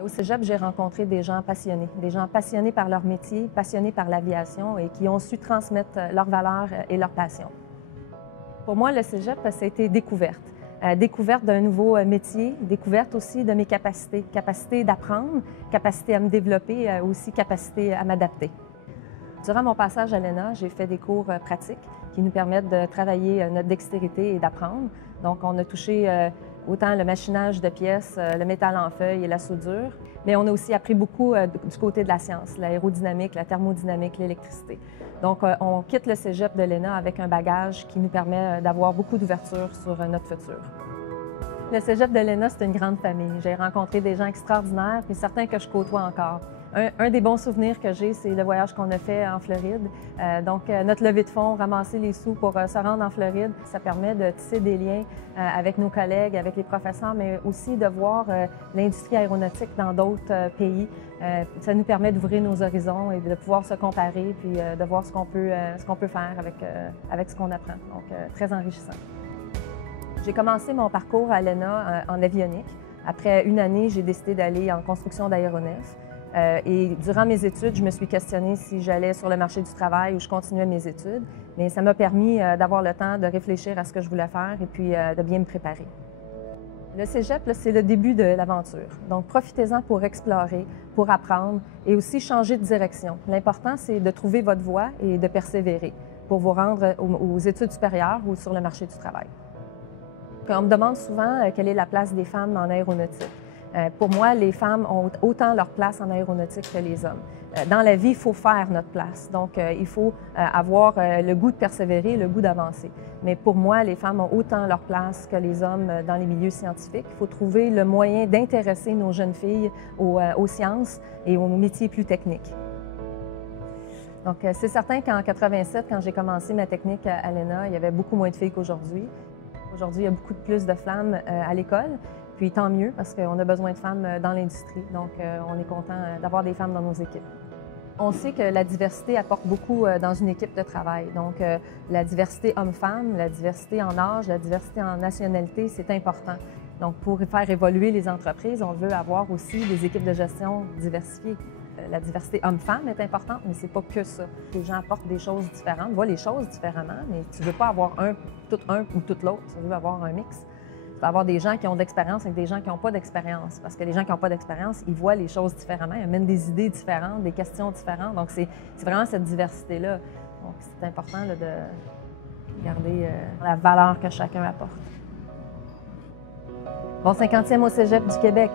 Au cégep, j'ai rencontré des gens passionnés par leur métier, passionnés par l'aviation et qui ont su transmettre leurs valeurs et leurs passions. Pour moi, le cégep, ça a été découverte. Découverte d'un nouveau métier, découverte aussi de mes capacités, capacité d'apprendre, capacité à me développer, aussi capacité à m'adapter. Durant mon passage à l'ENA, j'ai fait des cours pratiques qui nous permettent de travailler notre dextérité et d'apprendre. Donc, on a touché autant le machinage de pièces, le métal en feuille et la soudure, mais on a aussi appris beaucoup du côté de la science, l'aérodynamique, la thermodynamique, l'électricité. Donc, on quitte le cégep de l'ENA avec un bagage qui nous permet d'avoir beaucoup d'ouverture sur notre futur. Le cégep de l'ENA, c'est une grande famille. J'ai rencontré des gens extraordinaires, puis certains que je côtoie encore. Un des bons souvenirs que j'ai, c'est le voyage qu'on a fait en Floride. Notre levée de fonds, ramasser les sous pour se rendre en Floride, ça permet de tisser des liens avec nos collègues, avec les professeurs, mais aussi de voir l'industrie aéronautique dans d'autres pays. Ça nous permet d'ouvrir nos horizons et de pouvoir se comparer, puis de voir ce qu'on peut faire avec ce qu'on apprend. Donc, très enrichissant. J'ai commencé mon parcours à l'ENA en avionique. Après une année, j'ai décidé d'aller en construction d'aéronefs. Et durant mes études, je me suis questionnée si j'allais sur le marché du travail ou je continuais mes études. Mais ça m'a permis d'avoir le temps de réfléchir à ce que je voulais faire et puis de bien me préparer. Le cégep, c'est le début de l'aventure. Donc, profitez-en pour explorer, pour apprendre et aussi changer de direction. L'important, c'est de trouver votre voie et de persévérer pour vous rendre aux études supérieures ou sur le marché du travail. On me demande souvent quelle est la place des femmes en aéronautique. Pour moi, les femmes ont autant leur place en aéronautique que les hommes. Dans la vie, il faut faire notre place. Donc, il faut avoir le goût de persévérer, le goût d'avancer. Mais pour moi, les femmes ont autant leur place que les hommes dans les milieux scientifiques. Il faut trouver le moyen d'intéresser nos jeunes filles aux sciences et aux métiers plus techniques. Donc, c'est certain qu'en 87, quand j'ai commencé ma technique à l'ENA, il y avait beaucoup moins de filles qu'aujourd'hui. Aujourd'hui, il y a beaucoup plus de femmes à l'école, puis tant mieux parce qu'on a besoin de femmes dans l'industrie, donc on est content d'avoir des femmes dans nos équipes. On sait que la diversité apporte beaucoup dans une équipe de travail, donc la diversité homme-femme, la diversité en âge, la diversité en nationalité, c'est important. Donc pour faire évoluer les entreprises, on veut avoir aussi des équipes de gestion diversifiées. La diversité homme-femme est importante, mais c'est pas que ça. Les gens apportent des choses différentes, voient les choses différemment, mais tu veux pas avoir tout un ou tout l'autre, tu veux avoir un mix. Tu veux avoir des gens qui ont de l'expérience avec des gens qui n'ont pas d'expérience, parce que les gens qui n'ont pas d'expérience, ils voient les choses différemment, ils amènent des idées différentes, des questions différentes, donc c'est vraiment cette diversité-là. Donc c'est important là, de garder la valeur que chacun apporte. Bon 50e au Cégep du Québec!